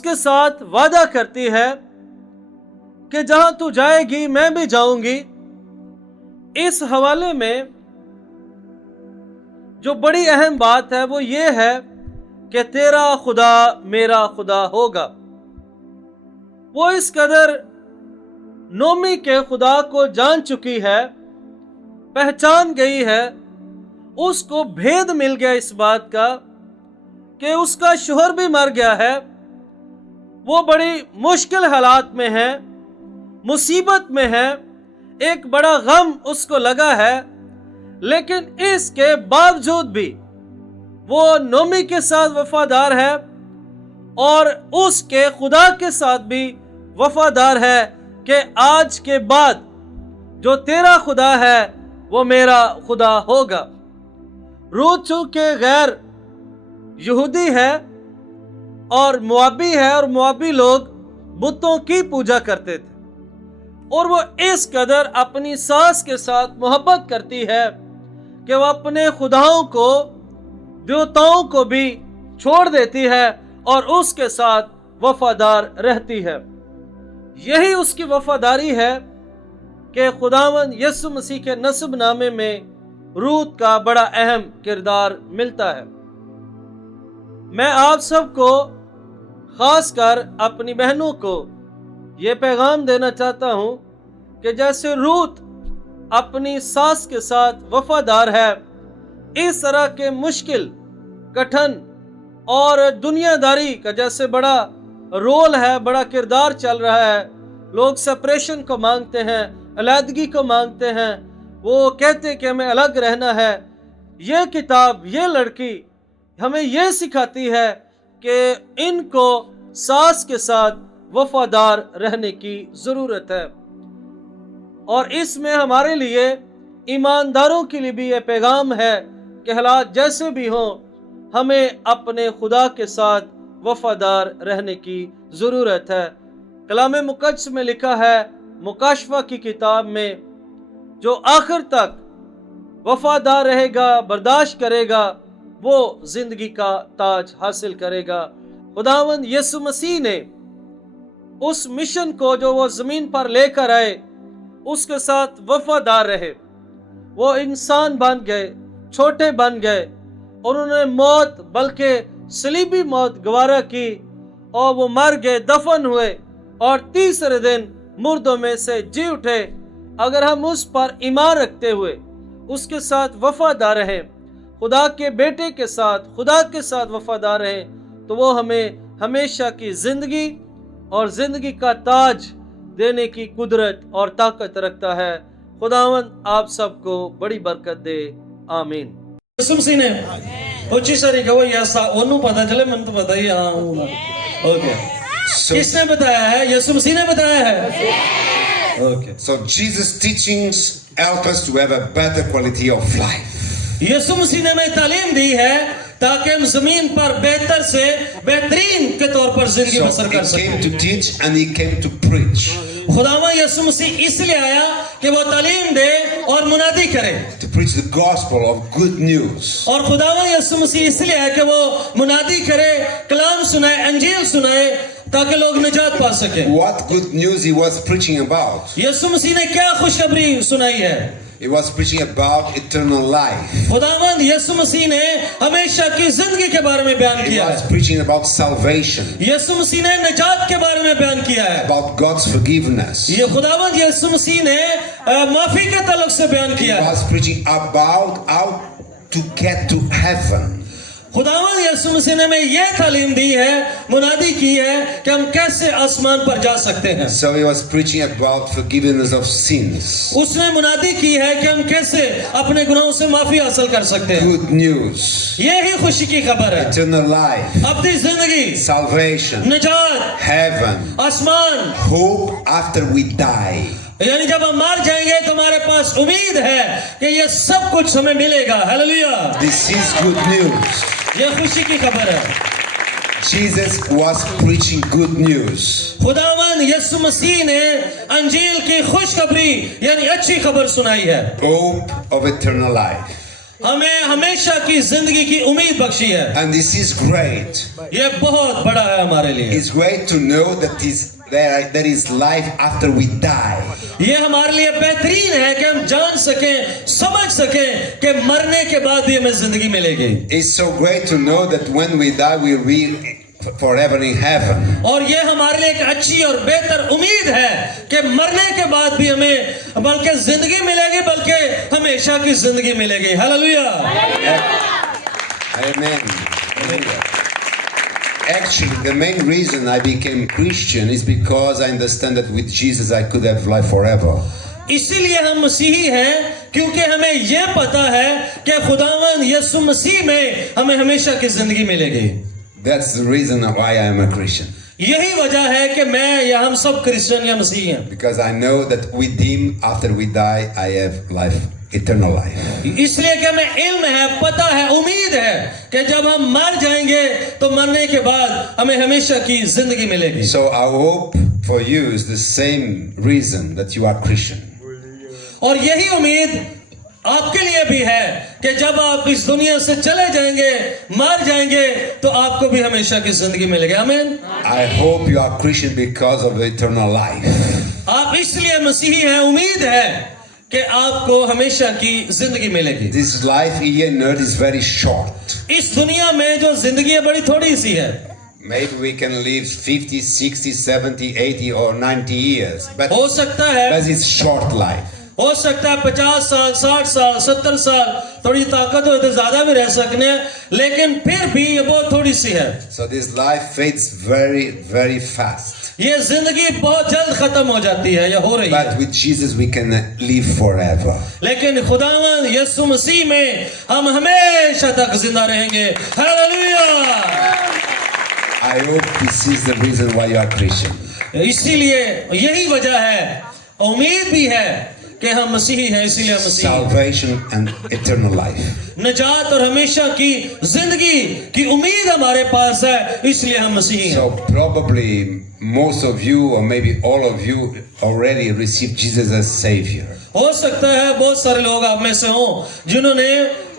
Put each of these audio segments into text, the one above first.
उसके साथ वादा करती है कि जहां तू जाएगी मैं भी जाऊंगी। इस हवाले में जो बड़ी अहम बात है वो ये है कि तेरा खुदा मेरा खुदा होगा। वो इस कदर नोमी के खुदा को जान चुकी है, पहचान गई है, उसको भेद मिल गया इस बात का कि उसका शोहर भी मर गया है, वो बड़ी मुश्किल हालात में है, मुसीबत में है, एक बड़ा गम उसको लगा है, लेकिन इसके बावजूद भी वो नोमी के साथ वफादार है और उसके खुदा के साथ भी वफादार है कि आज के बाद जो तेरा खुदा है वो मेरा खुदा होगा। रूत चूंकि गैर यहूदी है और मुआबी है और मुआबी लोग बुतों की पूजा करते थे और वो इस कदर अपनी सास के साथ मोहब्बत करती है कि वो अपने खुदाओं को, देवताओं को भी छोड़ देती है और उसके साथ वफादार रहती है। यही उसकी वफादारी है कि खुदावंद यीशु मसीह के नस्बनामे में रूत का बड़ा अहम किरदार मिलता है। मैं आप सबको, खासकर अपनी बहनों को ये पैगाम देना चाहता हूं कि जैसे रूत अपनी सास के साथ वफादार है, इस तरह के मुश्किल, कठिन और दुनियादारी का जैसे बड़ा रोल है, बड़ा किरदार चल रहा है, लोग सेपरेशन को मांगते हैं, अलहदगी को मांगते हैं, वो कहते कि हमें अलग रहना है। ये किताब, ये लड़की हमें ये सिखाती है कि इनको सास के साथ वफादार रहने की ज़रूरत है। और इसमें हमारे लिए, ईमानदारों के लिए भी ये पैगाम है कि हालात जैसे भी हों, हमें अपने खुदा के साथ वफादार रहने की ज़रूरत है। कलाम मुक़द्दस में लिखा है, मुकाशफा की किताब में, जो आखिर तक वफादार रहेगा, बर्दाश्त करेगा, वो जिंदगी का ताज हासिल करेगा। खुदावंद यीशु मसीह ने उस मिशन को जो वो ज़मीन पर लेकर आए, उसके साथ वफादार रहे। वो इंसान बन गए, छोटे बन गए और उन्होंने मौत, बल्कि सलीबी मौत गवारा की और वो मर गए, दफन हुए और तीसरे दिन मुर्दों में से जी उठे। अगर हम उस पर ईमान रखते हुए उसके साथ वफादार रहें, खुदा के बेटे के साथ, खुदा के साथ वफादार रहें, तो वो हमें हमेशा की जिंदगी और जिंदगी का ताज देने की कुदरत और ताकत रखता है। खुदावंद आप सबको बड़ी बरकत दे, आमीन। यीशु मसीह ने अच्छी सारी कहो ऐसा ओनू पता चले, मन तो पता ही। हाँ ओके, किसने बताया है? यीशु मसीह ने बताया है। Okay. So Jesus' teachings help us to have a better quality of life. यीशु मसीह ने हमें तालीम दी है ताकि हम जमीन पर बेहतर से बेहतरीन के तौर पर जिंदगी बसर कर So he सकें। came to teach and he came to preach. खुदावंद यीशु मसीह इसलिए आया कि वो तालीम दे और मुनादी करे। To preach the gospel of good news. और खुदावंद यीशु मसीह इसलिए आया कि वो मुनादी करे, कलाम सुनाए, अंजील सुनाए, ताकि लोग निजात पा सके। What good news he was preaching about? यीशु मसीह ने क्या खुशखबरी सुनाई है? He was preaching about eternal life. खुदावंद यीशु मसीह ने हमेशा की जिंदगी के बारे में बयान He किया was है। preaching about salvation, यीशु मसीह ने निजात के बारे में बयान किया है। about God's forgiveness. ये खुदावंद यीशु मसीह ने माफी के ताल्लुक से बयान He किया है। was preaching about how to get to heaven. खुदावंद यीशु मसीह ने हमें यह तालीम दी है, मुनादी की है कि हम कैसे आसमान पर जा सकते हैं। So he was preaching about forgiveness of sins. उसने मुनादी की है कि हम कैसे अपने गुनाहों से माफी हासिल कर सकते हैं। Good news, यही खुशी की खबर है। eternal life, अपनी जिंदगी, salvation, निजात, heaven, आसमान, hope after we die. यानी जब हम मर जाएंगे तो हमारे पास उम्मीद है कि ये सब कुछ हमें मिलेगा। Hallelujah, This is good news. ये खुशी की खबर है। Jesus was preaching good news. खुदावंद यीशु मसीह ने अंजील की खुशखबरी यानी अच्छी खबर सुनाई है। Hope of eternal life. हमें हमेशा की जिंदगी की उम्मीद बख्शी है। And this is great. ये बहुत बड़ा है हमारे लिए। It's great to know that there is life after we die. ये हमारे लिए बेहतरीन है कि हम जान सकें, समझ सकें कि मरने के बाद भी हमें जिंदगी मिलेगी। It's so great to know that when we die, we'll be forever in heaven. और ये हमारे लिए एक अच्छी और बेहतर उम्मीद है कि मरने के बाद भी हमें बल्कि जिंदगी मिलेगी, बल्कि हमेशा की जिंदगी मिलेगी। Hallelujah. Amen. Actually, the main reason I became Christian is because I understand that with Jesus I could have life forever. इसीलिए हम मसीही हैं क्योंकि हमें यह पता है कि खुदावंद यीशु मसीह में हमें हमेशा की जिंदगी मिलेगी। That's the reason why I am a Christian. यही वजह है कि मैं या हम सब क्रिश्चियन या मसीही हैं। Because I know that with Him, after we die, I have life, eternal life. इसलिए कि हमें इल्म है, पता है, उम्मीद है कि जब हम मर जाएंगे तो मरने के बाद हमें हमेशा की जिंदगी मिलेगी। So our hope for you is the same reason that you are Christian. और यही उम्मीद आपके लिए भी है कि जब आप इस दुनिया से चले जाएंगे, मर जाएंगे, तो आपको भी हमेशा की जिंदगी मिलेगी। आमीन। I hope you are Christian because of eternal life. आप इसलिए मसीही हैं, उम्मीद है कि आपको हमेशा की जिंदगी मिलेगी। This life here on earth is very short. इस दुनिया में जो जिंदगी है बड़ी थोड़ी सी है। Maybe we can live 50, 60, 70, 80 or 90 years. But हो सकता है it's short life. हो सकता है 50 साल, 60 साल, 70 साल, थोड़ी ताकत हो तो ज्यादा भी रह सकते हैं, लेकिन फिर भी ये बहुत थोड़ी सी है। So this life fades very, very fast. ये जिंदगी बहुत जल्द खत्म हो जाती है या हो रही है। But with Jesus we can live forever. लेकिन खुदावंद यीशु मसीह में हम हमेशा तक जिंदा रहेंगे। Hallelujah. I hope this is the reason why you are Christian. इसीलिए यही वजह है, उम्मीद भी है कि हम मसीही हैं, इसीलिए हम मसीही हैं। Salvation and eternal life. निजात और हमेशा की जिंदगी की उम्मीद हमारे पास है, इसलिए हम मसीही हैं। So probably most of you or maybe all of you already received Jesus as Savior. हो सकता है बहुत सारे लोग आप में से हों जिन्होंने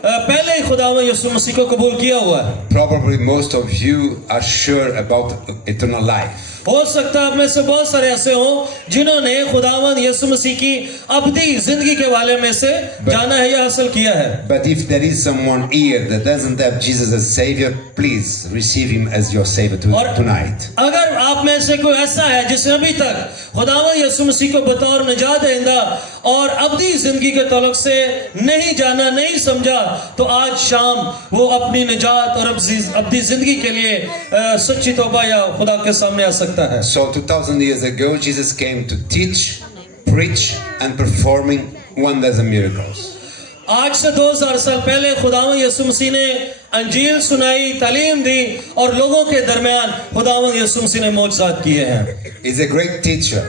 पहले ही खुदावंद यीशु मसीह को कबूल किया हुआ है। Probably most of you are sure about eternal life. हो सकता है आप में से बहुत सारे ऐसे हों जिन्होंने खुदावंद यीशु मसीह की अबदी जिंदगी के बारे में से जाना है या हासिल किया है। But if there is someone here that doesn't have Jesus as Savior, please receive Him as your Savior tonight. अगर आप में से कोई ऐसा है जिसने अभी तक खुदावंद यीशु मसीह को बतौर निजात दहिंदा और अबदी जिंदगी के तलक से नहीं जाना, नहीं समझा, तो आज शाम वो अपनी निजात और अबदी जिंदगी के लिए सच्ची तौबा या खुदा के सामने आ सकता है। So 2000 years ago, Jesus came to teach, preach and performing wonders and miracles. आज से 2000 साल पहले खुदावंद यीशु मसीह ने अंजील सुनाई, तालीम दी और लोगों के दरमियान खुदावंद यीशु मसीह ने मौजज़ात किए हैं। He's a great teacher.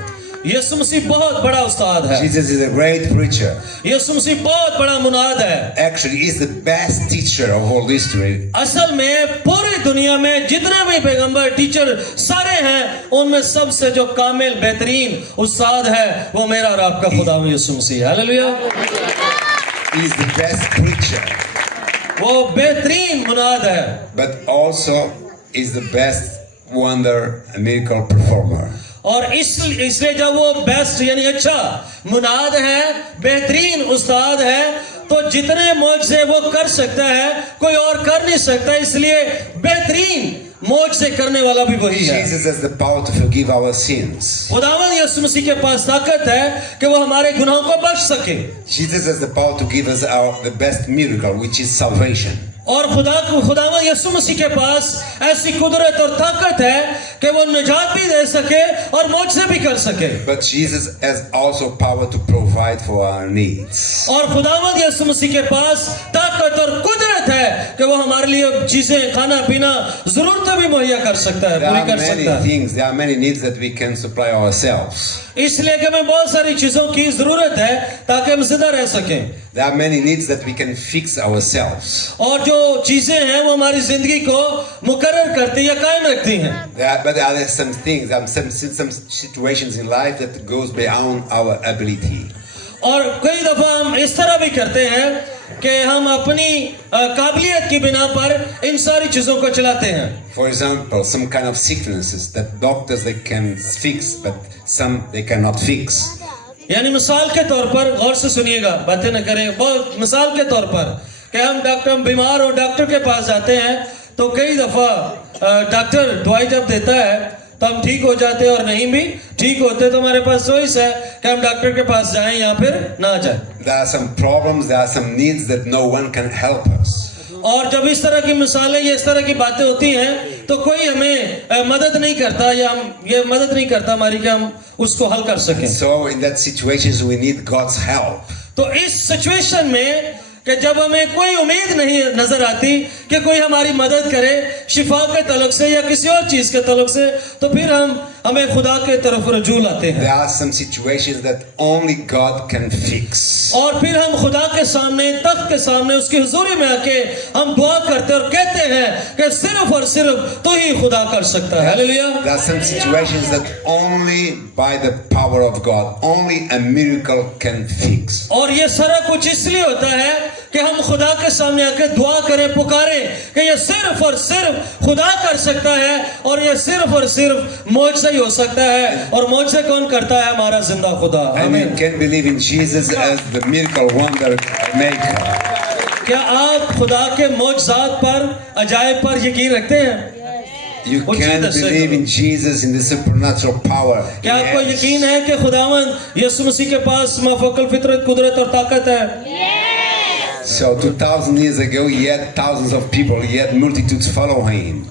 यीशु मसीह बहुत बड़ा उस्ताद है। Jesus is a great preacher. यीशु मसीह बहुत बड़ा मुनाद है। Actually, he's the best teacher of all history. असल में पूरी दुनिया में जितने भी पैगंबर, टीचर सारे हैं, उनमें सबसे जो कामिल बेहतरीन उस्ताद है वो मेरा और आपका खुदावंद यीशु मसीह। Hallelujah. He's the best preacher. वो बेहतरीन मुनाद है। But also is the best wonder and miracle performer. और इसलिए जब वो बेस्ट यानी अच्छा मुनाद है, बेहतरीन उस्ताद है, तो जितने मौजज़े वो कर सकता है कोई और कर नहीं सकता, इसलिए बेहतरीन मौजज़े करने वाला भी वही है। Jesus has the power to forgive our sins. खुदावंद यीशु मसीह के पास ताकत है कि वो हमारे गुनाहों को बख्श सके। Jesus has the power to give us the best miracle, which is salvation. और खुदावंद यीशु मसीह के पास ऐसी कुदरत और ताकत है कि वो निजात भी दे सके और मौजज़े भी कर सके। But Jesus has also power to provide for our needs. और खुदावंद यीशु मसीह के पास ताकत और कुदरत है कि वो हमारे लिए चीजें, खाना पीना, जरूरतें भी मुहैया कर सकता है, पूरी कर सकता है। There are many needs that we can supply ourselves. इसलिए कि हमें बहुत सारी चीजों की जरूरत है ताकि हम जिंदा रह सकें। There are many needs that we can fix ourselves. और जो चीजें हैं वो हमारी जिंदगी को मुकर्रर करती या कायम रखती हैं। But there are some things, some situations in life that goes beyond our ability. और कई दफा हम इस तरह भी करते हैं कि हम अपनी काबिलियत की बिना पर इन सारी चीजों को चलाते हैं. For example, some kind of sicknesses that doctors they can fix, but some they cannot fix. यानी मिसाल के तौर पर, गौर से सुनिएगा, बातें न करें, बहुत मिसाल के तौर पर कि हम बीमार हो डॉक्टर के पास जाते हैं तो कई दफा डॉक्टर दवाई जब देता है तो हम ठीक हो जाते हैं और नहीं भी ठीक होते तो हमारे पास चॉइस है कि हम डॉक्टर के पास जाएं या फिर ना जाएं. There are some problems, there are some needs that no one can help us. और जब इस तरह की मिसालें या इस तरह की बातें होती हैं तो कोई हमें मदद नहीं करता या हम ये मदद नहीं करता हमारी कि हम उसको हल कर सकें. So in that situations we need God's help. तो इस सिचुएशन में कि जब हमें कोई उम्मीद नहीं नजर आती कि कोई हमारी मदद करे शिफा के तलक से या किसी और चीज के तलक से, तो फिर हमें खुदा के तरफ रुजू लाते हैं. There are some situations that only God can fix. और फिर हम खुदा के सामने, तख्त के सामने, उसकी हुजूरी में आके हम दुआ करते और कहते हैं कि सिर्फ और सिर्फ तू ही खुदा कर सकता है. Hallelujah. There are some situations that only by the power of God, only a miracle can fix. और ये सारा कुछ इसलिए होता है कि हम खुदा के सामने आके दुआ करें, पुकारें कि ये सिर्फ और सिर्फ खुदा कर सकता है और ये सिर्फ और सिर्फ मौजज़ा ही हो सकता है. और मौजज़ा कौन करता है? हमारा जिंदा खुदा. And you can believe in Jesus as the miracle wonder maker. क्या आप खुदा के मौजज़ात पर, अजायब पर यकीन रखते हैं? You can believe in Jesus in the supernatural power. क्या आपको यकीन है कि खुदावंद यीशु मसीह के पास माफ़ौक़ल फितरत, कुदरत और ताकत है? So 2000 years ago he had thousands of people, he had multitudes follow him.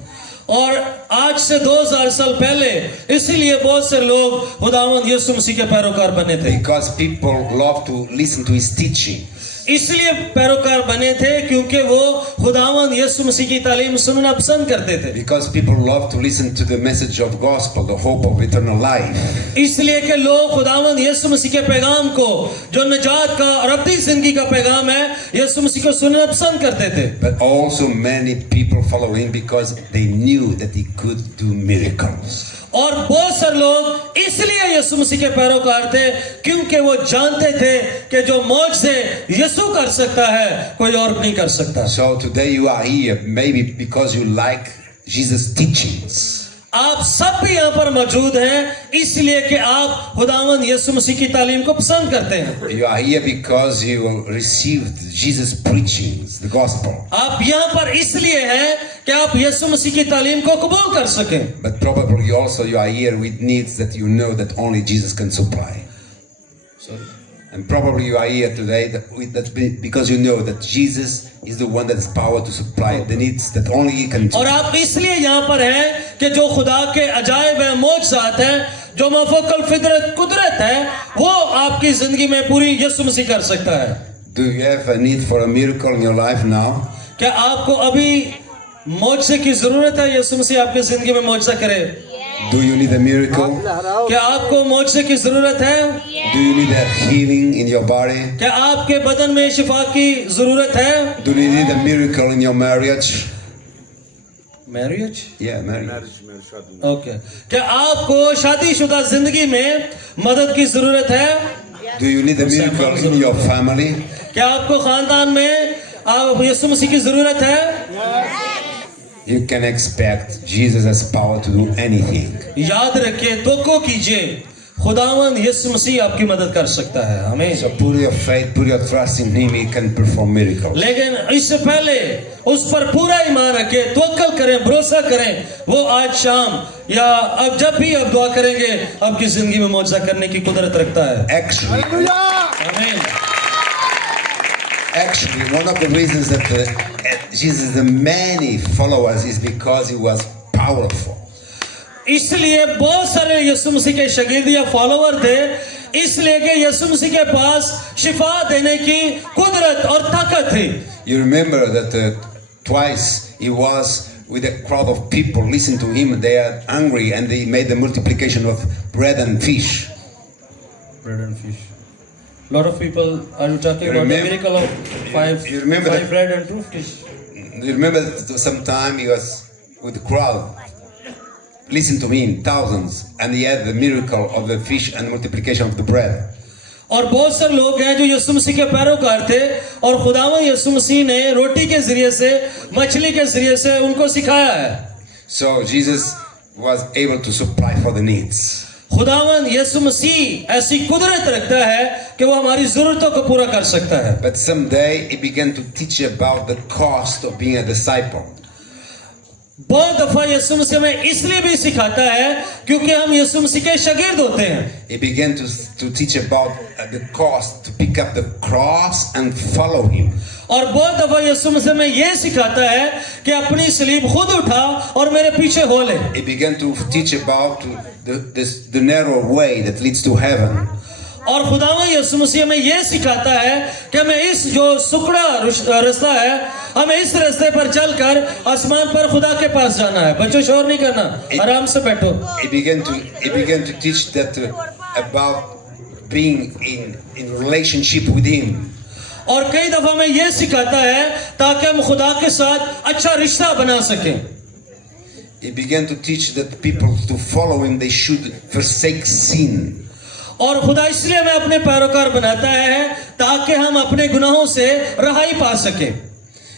और आज से 2000 साल पहले इसीलिए बहुत से लोग खुदावंद यीशु मसीह के पैरोकार बने थे. Because people love to listen to his teaching. इसलिए पैरोकार बने थे क्योंकि वो खुदावंद यीशु मसीह की तालीम सुनना पसंद करते थे. Because people love to listen to the message of gospel, the hope of eternal life. इसलिए कि लोग खुदावंद यीशु मसीह के पैगाम को, जो निजात का और अब्दी जिंदगी का पैगाम है, यीशु मसीह को सुनना पसंद करते थे. But also many people follow him because they knew that he could do miracles. और बहुत सारे लोग इसलिए यीशु मसीह के पैरोकार थे क्योंकि वो जानते थे कि जो मौजज़े यीशु कर सकता है कोई और नहीं कर सकता. So today you are here maybe because you like Jesus' teachings. आप सब भी यहाँ पर मौजूद हैं इसलिए कि आप खुदावंद यीशु मसीह की तालीम को पसंद करते हैं. You are here because you received Jesus' preachings, the gospel. आप यहाँ पर इसलिए हैं कि आप यीशु मसीह की तालीम को कबूल कर सकें. But probably also you are here with needs that you know that only Jesus can supply. Sorry. And probably you are here today because you know that Jesus is the one that has power to supply the needs that only he can. और आप इसलिए यहाँ पर हैं कि जो खुदा के अजायब है, मौजज़ात है, जो माफ़ौक़ल फितरत, कुदरत है, वो आपकी जिंदगी में पूरी यीशु मसीह कर सकता है. Do you have a need for a miracle in your life now? क्या आपको अभी मौजज़े की जरूरत है? यीशु मसीह आपकी जिंदगी में मौजज़ा करे. Do you need a miracle? क्या आपको मौजज़े की जरूरत है? Do you need a healing in your body? क्या आपके बदन में शिफा की जरूरत है? Do you need a miracle in your marriage? Marriage? Yeah, marriage. Okay. क्या आपको शादीशुदा जिंदगी में मदद की जरूरत है? Do you need a miracle in your family? क्या आपको खानदान में आप यीशु मसीह की जरूरत है? You can expect Jesus has power to do anything. याद रखिए, धोखो कीजिए, खुदावंद यीशु मसीह आपकी मदद कर सकता है. आमीन. So put your faith, put your trust in him, he can perform miracles. लेकिन इससे पहले उस पर पूरा ईमान रखें, तवक्कल करें, भरोसा करें. वो आज शाम या अब जब भी आप दुआ करेंगे आपकी जिंदगी में मौजज़ा करने की कुदरत रखता है. आमीन. Actually, one of the reasons that Jesus the many followers is because he was powerful. इसलिए बहुत सारे यीशु मसीह के शागिर्द या फॉलोवर थे, इसलिए कि यीशु मसीह के पास शिफा देने की कुदरत और ताकत थी. You remember that twice he was with a crowd of people listening to him. They are hungry and they made the multiplication of bread and fish. Bread and fish. Lot of people. Are you talking about the miracle of five bread and 2 fish? You remember that sometime he was with the crowd. Listen to him, thousands, and he had the miracle of the fish and multiplication of the bread. और बहुत सारे लोग हैं जो यीशु मसीह के पैरोकार थे और खुदावंद यीशु मसीह ने रोटी के जरिए से, मछली के जरिए से उनको सिखाया है। So Jesus was able to supply for the needs. खुदावंद यीशु मसीह ऐसी कुदरत रखता है कि वो हमारी जरूरतों को पूरा कर सकता है। But someday he began to teach about the cost of being a disciple. बहुत दफा यीशु मसीह हमें इसलिए भी सिखाता है क्योंकि हम यीशु मसीह के शागिर्द होते हैं। He began to teach about the cost to pick up the cross and follow him. और बहुत दफा यीशु मसीह हमें यह सिखाता है कि अपनी सलीब खुद उठा और मेरे पीछे हो ले। He began to teach about the narrow way that leads to heaven. और खुदावंद यीशु मसीह हमें यह सिखाता है कि हमें इस जो सुकड़ा रास्ता है, हमें इस रास्ते पर चलकर आसमान पर खुदा के पास जाना है। बच्चों शोर नहीं करना, आराम से बैठो। He began to teach that about being in relationship with him. और कई दफा में यह सिखाता है ताकि हम खुदा के साथ अच्छा रिश्ता बना सकें। He began to teach that people to follow him, they should forsake sin. और खुदा इसलिए हमें अपने पैरोकार बनाता है ताकि हम अपने गुनाहों से रहाई पा सकें।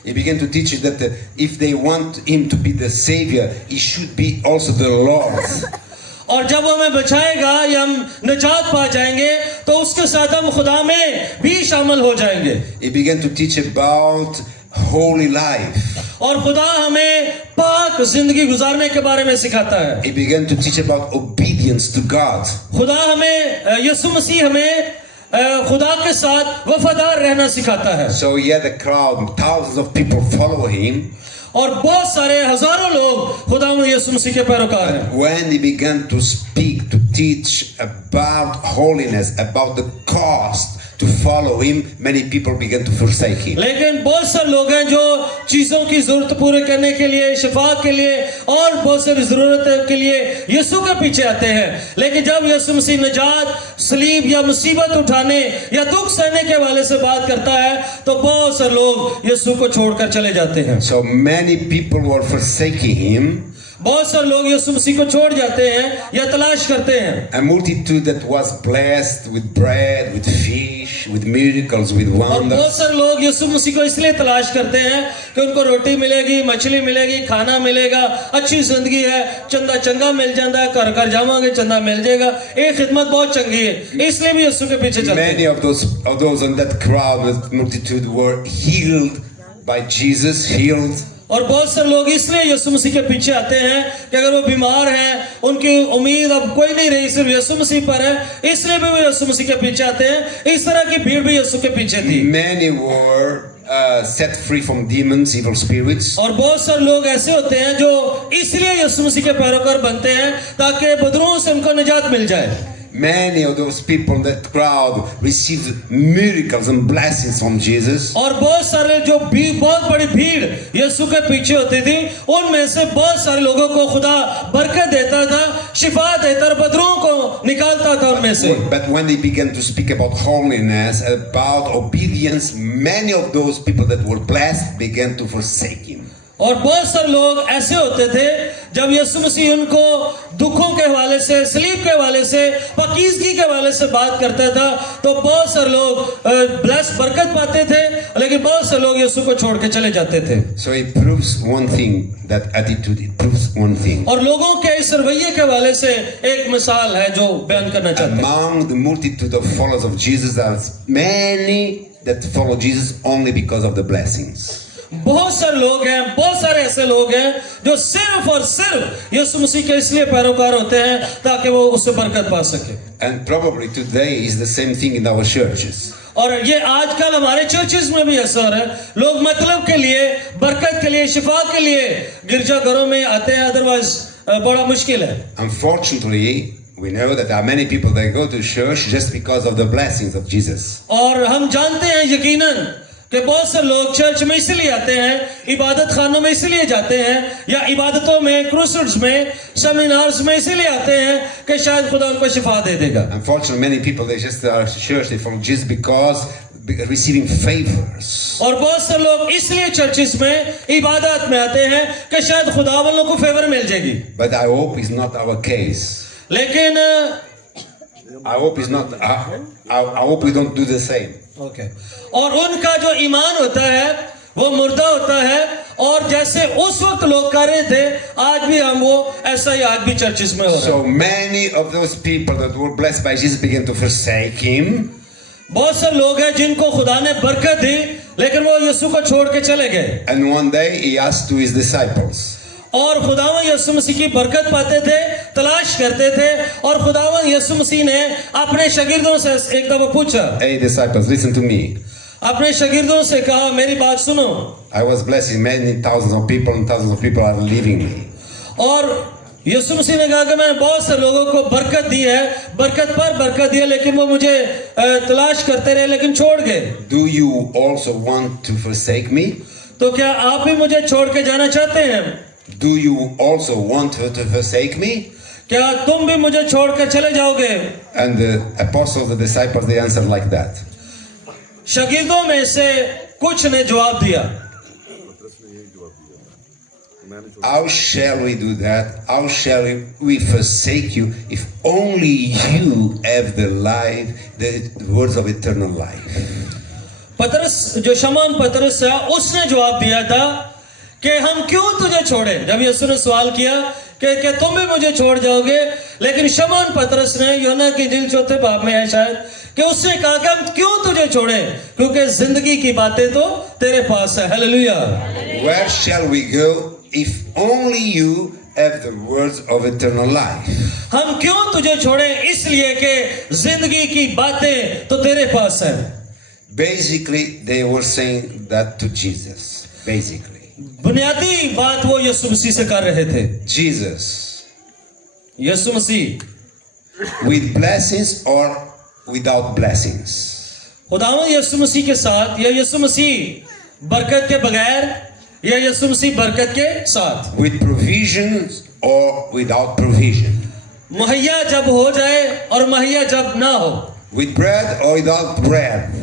He began to teach that if they want him to be the savior, he should be also the Lord. और जब वो हमें बचाएगा या हम निजात पा जाएंगे तो उसके साथ हम खुदा में भी शामिल हो जाएंगे। He began to teach about holy life. और खुदा हमें पाक जिंदगी गुजारने के बारे में सिखाता है। He began to teach about obedience to God. खुदा हमें, यीशु मसीह हमें खुदा के साथ वफादार रहना सिखाता है। So he had a crowd, thousands of people follow him. और बहुत सारे हजारों लोग खुदा यीशु मसीह के पैरोकार हैं। When he began to speak, to teach about holiness, about the cost to follow him, many people began to forsake him. लेकिन बहुत सारे लोग हैं जो चीजों की जरूरत पूरे करने के लिए, शिफा के लिए और बहुत सारी जरूरत के लिए यीशु के पीछे आते हैं। लेकिन जब यीशु मसीह निजात, सलीब या मुसीबत उठाने या दुख सहने के वाले से बात करता है तो बहुत सारे लोग यीशु को छोड़कर चले जाते हैं। So many people were forsaking him. बहुत सारे लोग यीशु मसीह को छोड़ जाते हैं या तलाश करते हैं। A multitude that was blessed with bread, with fish, with miracles, with और बहुत wonders. सारे लोग यीशु मसीह को इसलिए तलाश करते हैं कि उनको रोटी मिलेगी, मछली मिलेगी, खाना मिलेगा, अच्छी जिंदगी है, चंदा चंगा मिल जाता है, घर घर जावांगे चंदा मिल जाएगा, ये खिदमत बहुत चंगी है, इसलिए भी यीशु के पीछे चलते हैं। Many of those in that crowd, that multitude, were healed by Jesus, healed. और बहुत सारे लोग इसलिए यीशु मसीह के पीछे आते हैं कि अगर वो बीमार हैं, उनकी उम्मीद अब कोई नहीं रही, सिर्फ यीशु मसीह पर है, इसलिए भी वो यीशु मसीह के पीछे आते हैं। इस तरह की भीड़ भी यीशु के पीछे थी। Many were set free from demons, evil spirits. और बहुत सारे लोग ऐसे होते हैं जो इसलिए यीशु मसीह के पैरोकार बनते हैं ताकि बदरुओं से उनको निजात मिल जाए। Many of those people in that crowd received miracles and blessings from Jesus. और बहुत सारे जो बहुत बड़ी भीड़ यीशु के पीछे होती थी, उनमें से बहुत सारे लोगों को खुदा बरकत देता था, शिफा देता और बदरुओं को निकालता था उनमें से। But when they began to speak about holiness, about obedience, many of those people that were blessed began to forsake him. और बहुत सारे लोग ऐसे होते थे जब यीशु मसीह उनको दुखों के हवाले से, सलीब के हवाले से, पाकीज़गी के हवाले से बात करता था तो बहुत सारे लोग ब्लेस बरकत पाते थे, लेकिन बहुत सारे लोग यीशु को छोड़ के चले जाते थे। So it proves one thing, that attitude, it proves one thing. और लोगों के इस रवैये के हवाले से एक मिसाल है जो बयान करना चाहते हैं। Among the multitude of followers of Jesus, there are many that follow Jesus only because of the blessings. बहुत सारे लोग हैं, बहुत सारे ऐसे लोग हैं जो सिर्फ और सिर्फ यीशु मसीह के इसलिए पैरोकार होते हैं ताकि वो उससे बरकत पा सके। And probably today is the same thing in our churches. और ये आजकल हमारे चर्चेस में भी ऐसा है, लोग मतलब के लिए, बरकत के लिए, शिफा के लिए गिरजाघरों में आते हैं, अदरवाइज बड़ा मुश्किल है। Unfortunately, we know that there are many people that go to church just because of the blessings of Jesus. और हम जानते हैं यकीनन कि बहुत से लोग चर्च में इसलिए आते हैं, इबादत खानों में इसलिए जाते हैं, या इबादतों में, क्रूसेड्स में, सेमिनार्स में इसलिए आते हैं कि शायद खुदा उनको शिफा दे देगा। Unfortunately, many people they just are church, they follow Jesus because receiving favors. और बहुत से लोग इसलिए चर्चेस में, इबादत में आते हैं कि शायद खुदा वालों को फेवर मिल जाएगी। But I hope it's not our case. लेकिन I hope it's not. I hope we don't do the same. Okay और उनका जो ईमान होता है वो मुर्दा होता है और जैसे उस वक्त लोग कर रहे थे आज भी हम वो ऐसा ही आज भी चर्चेस में हो रहा है. So many of those people that were blessed by Jesus began to forsake him. बहुत से लोग हैं जिनको खुदा ने बरकत दी लेकिन वो यीशु को छोड़ के चले गए. And one day he asked to his disciples, और खुदावन यीशु मसीह की बरकत पाते थे, तलाश करते थे और खुदावन यीशु मसीह ने अपने शागिर्दों से एक दफा पूछा. "Hey disciples, listen to me. अपने शागिर्दों से कहा मेरी बात सुनो. I was blessing many thousands of people and thousands of people are leaving me. और यीशु मसीह ने कहा कि मैंने बहुत से लोगों को बरकत दी है, बरकत पर बरकत दी है लेकिन वो मुझे तलाश करते रहे लेकिन छोड़ गए. Do you also want to forsake me? तो क्या आप भी मुझे छोड़ के जाना चाहते हैं? Do you also want to forsake me?" क्या तुम भी मुझे छोड़ कर चले जाओगे? And the apostles, the disciples, they answered like that. शागिर्दों में से कुछ ने जवाब दिया. How shall we do that? How shall we forsake you if only you have the life, the words of eternal life? पतरस जो शमौन पतरस है उसने जवाब दिया था कि हम क्यों तुझे छोड़े. जब यीशु ने सवाल किया कि तुम भी मुझे छोड़ जाओगे, लेकिन शमौन पतरस ने यूहन्ना की इंजील चौथे बाब में है शायद कि उसने कहा कि हम क्यों तुझे छोड़े क्योंकि जिंदगी की बातें तो तेरे पास है. Hallelujah. Where shall we go if only you have the words of eternal life? हम क्यों तुझे छोड़े इसलिए कि जिंदगी की बातें तो तेरे पास है. Basically, they were saying that to Jesus. Basically, बुनियादी बात वो यीशु मसीह से कर रहे थे. Jesus, Yeshu Masih with blessings or without blessings. खुदावंद यीशु मसीह के साथ या यीशु मसीह बरकत के बगैर या यीशु मसीह बरकत के साथ. With provisions or without provision. मुहैया जब हो जाए और मुहैया जब ना हो. With bread or without bread.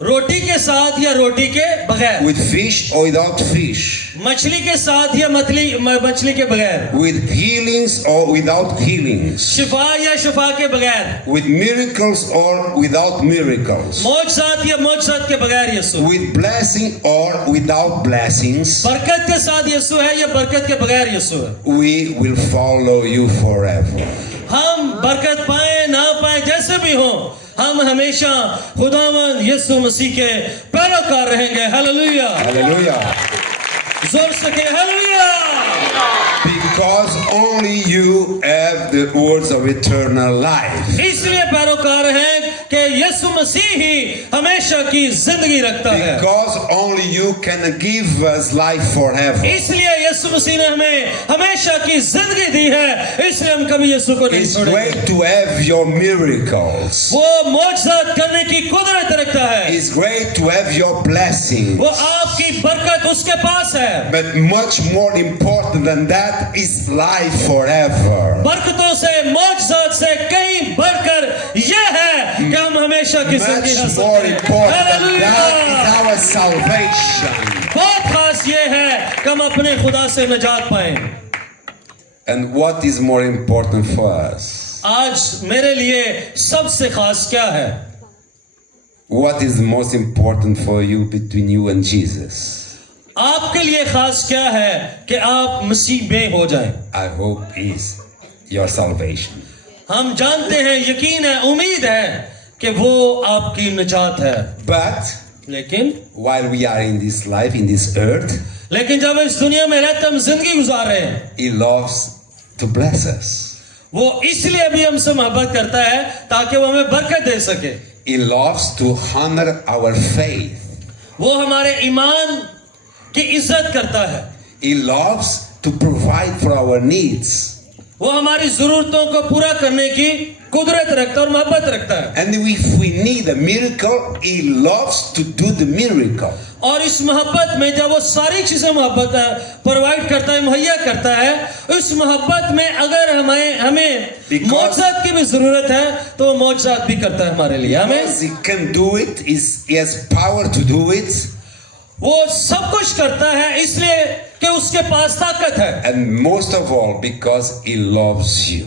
रोटी के साथ या रोटी के बगैर. With fish or without fish. मछली के साथ या मछली के बगैर. With healings or without healings. शिफा या शिफा के बगैर. With miracles or without miracles. मौजज़ात या मौजज़ात के बगैर यीशु. With blessing or without blessings. बरकत के साथ यीशु है या बरकत के बगैर यीशु है. We will follow you forever. हम बरकत पाए ना पाए जैसे भी हो हम हमेशा खुदावंद यीशु मसीह के पैरोकार रहेंगे. हालेलुया. Hallelujah. जोर से कहें hallelujah. Because only you have the words of eternal life. इसलिए पैरोकार हैं कि यीशु मसीह ही हमेशा की जिंदगी रखता है. Because only you can give us life forever. इसलिए यीशु मसीह ने हमें हमेशा की जिंदगी दी है, इसलिए हम कभी यीशु को नहीं It's छोड़ेंगे. great to have your miracles. वो मौजज़ात करने की कुदरत रखता है. It's great to have your blessings. वो आपकी बरकत उसके पास है. But much more important than that is life forever. बरकतों से मौजज़ात से कहीं बढ़कर यह है कि हम हमेशा की जिंदगी Much हासिल more करें. important than hallelujah. that is our salvation. बहुत खास ये है कि हम अपने खुदा से निजात पाएं. And what is more important for us? आज मेरे लिए सबसे खास क्या है? What is most important for you between you and Jesus? आपके लिए खास क्या है कि आप मसीह में हो जाएं. I hope is your salvation. हम जानते हैं, यकीन है, उम्मीद है कि वो आपकी निजात है. But लेकिन while we are in this life, in this earth, जब इस दुनिया में रहते हम जिंदगी गुजार रहे हैं, He loves to bless us. वो इसलिए भी हमसे मोहब्बत करता है ताकि वो हमें बरकत दे सके. He loves to honor our faith. वो हमारे ईमान की इज्जत करता है. He loves to provide for our needs. वो हमारी जरूरतों को पूरा करने की कुदरत रखता है और मोहब्बत रखता है. And if we need a miracle, He loves to do the miracle. और इस मोहब्बत में जब वो सारी चीजें मोहब्बत प्रोवाइड करता है, मुहैया करता है, उस मोहब्बत में अगर हमें मौजज़ात की भी जरूरत है तो वो मौजज़ात भी करता है हमारे लिए. हमें Because He can do it, He has power to do it. वो सब कुछ करता है इसलिए कि उसके पास ताकत है. And most of all, because He loves you.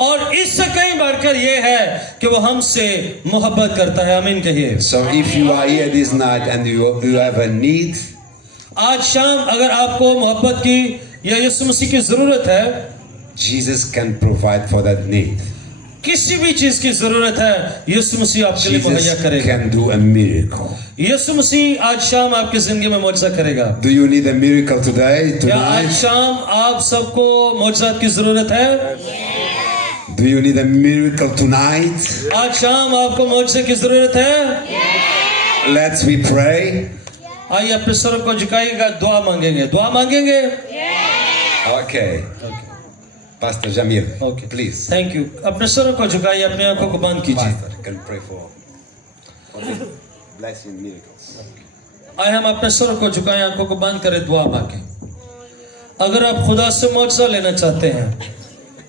और इससे कहीं बढ़कर ये है कि वो हमसे मोहब्बत करता है। आमीन कहिए। So if you are here this night and you have a need, आज शाम अगर आपको मोहब्बत की या यीशु मसीह की जरूरत है, Jesus can provide for that need. किसी भी चीज की जरूरत है, यीशु मसीह आपके लिए मुहैया Jesus करेगा। can do a miracle. यीशु मसीह आज शाम आपकी जिंदगी में मौजज़ा करेगा। Do you need a miracle today, क्या आज tonight? शाम आप सबको मौजज़ात की जरूरत है? Do you need a miracle tonight? आज शाम आपको मौजज़े की जरूरत है? Let's we pray. आइए अपने सर को झुकाइएगा, दुआ मांगेंगे। दुआ मांगेंगे? Okay. Pastor Jamil, okay, please. Thank you. अपने सर को झुकाइए, अपनी आंखों को बंद कीजिए। Pastor can pray for blessing miracles. आइए हम अपने सर को झुकाएं, आंखों को बंद करें, दुआ मांगे। अगर आप खुदा से मौजज़ा लेना चाहते हैं,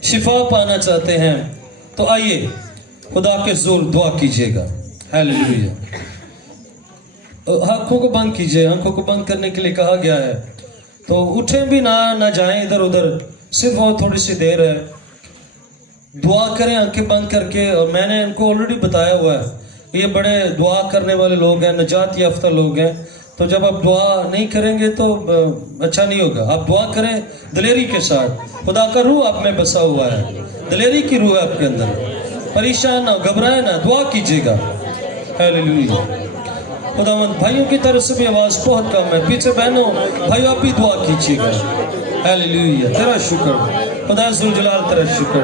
शिफा पाना चाहते हैं, तो आइए खुदा के जोर दुआ कीजिएगा। हालेलुया। आंखों को बंद कीजिए। आंखों को बंद करने के लिए कहा गया है, तो उठे भी ना जाएं इधर उधर, सिर्फ वो थोड़ी सी देर है, दुआ करें आंखें बंद करके। और मैंने इनको ऑलरेडी बताया हुआ है, ये बड़े दुआ करने वाले लोग हैं, निजात याफ्ता लोग हैं। तो जब आप दुआ नहीं करेंगे तो अच्छा नहीं होगा। आप दुआ करें दिलेरी के साथ। खुदा का रूह आप में बसा हुआ है, दिलेरी की रूह है आपके अंदर। परेशान ना, घबराए ना, दुआ कीजिएगा। हालेलुया। खुदावंद, भाइयों की तरफ से भी आवाज बहुत कम है, पीछे बहनों भाइयों आप भी दुआ कीजिएगा। हालेलुया। तेरा शुक्र खुदा जुल जलाल, तेरा शुक्र।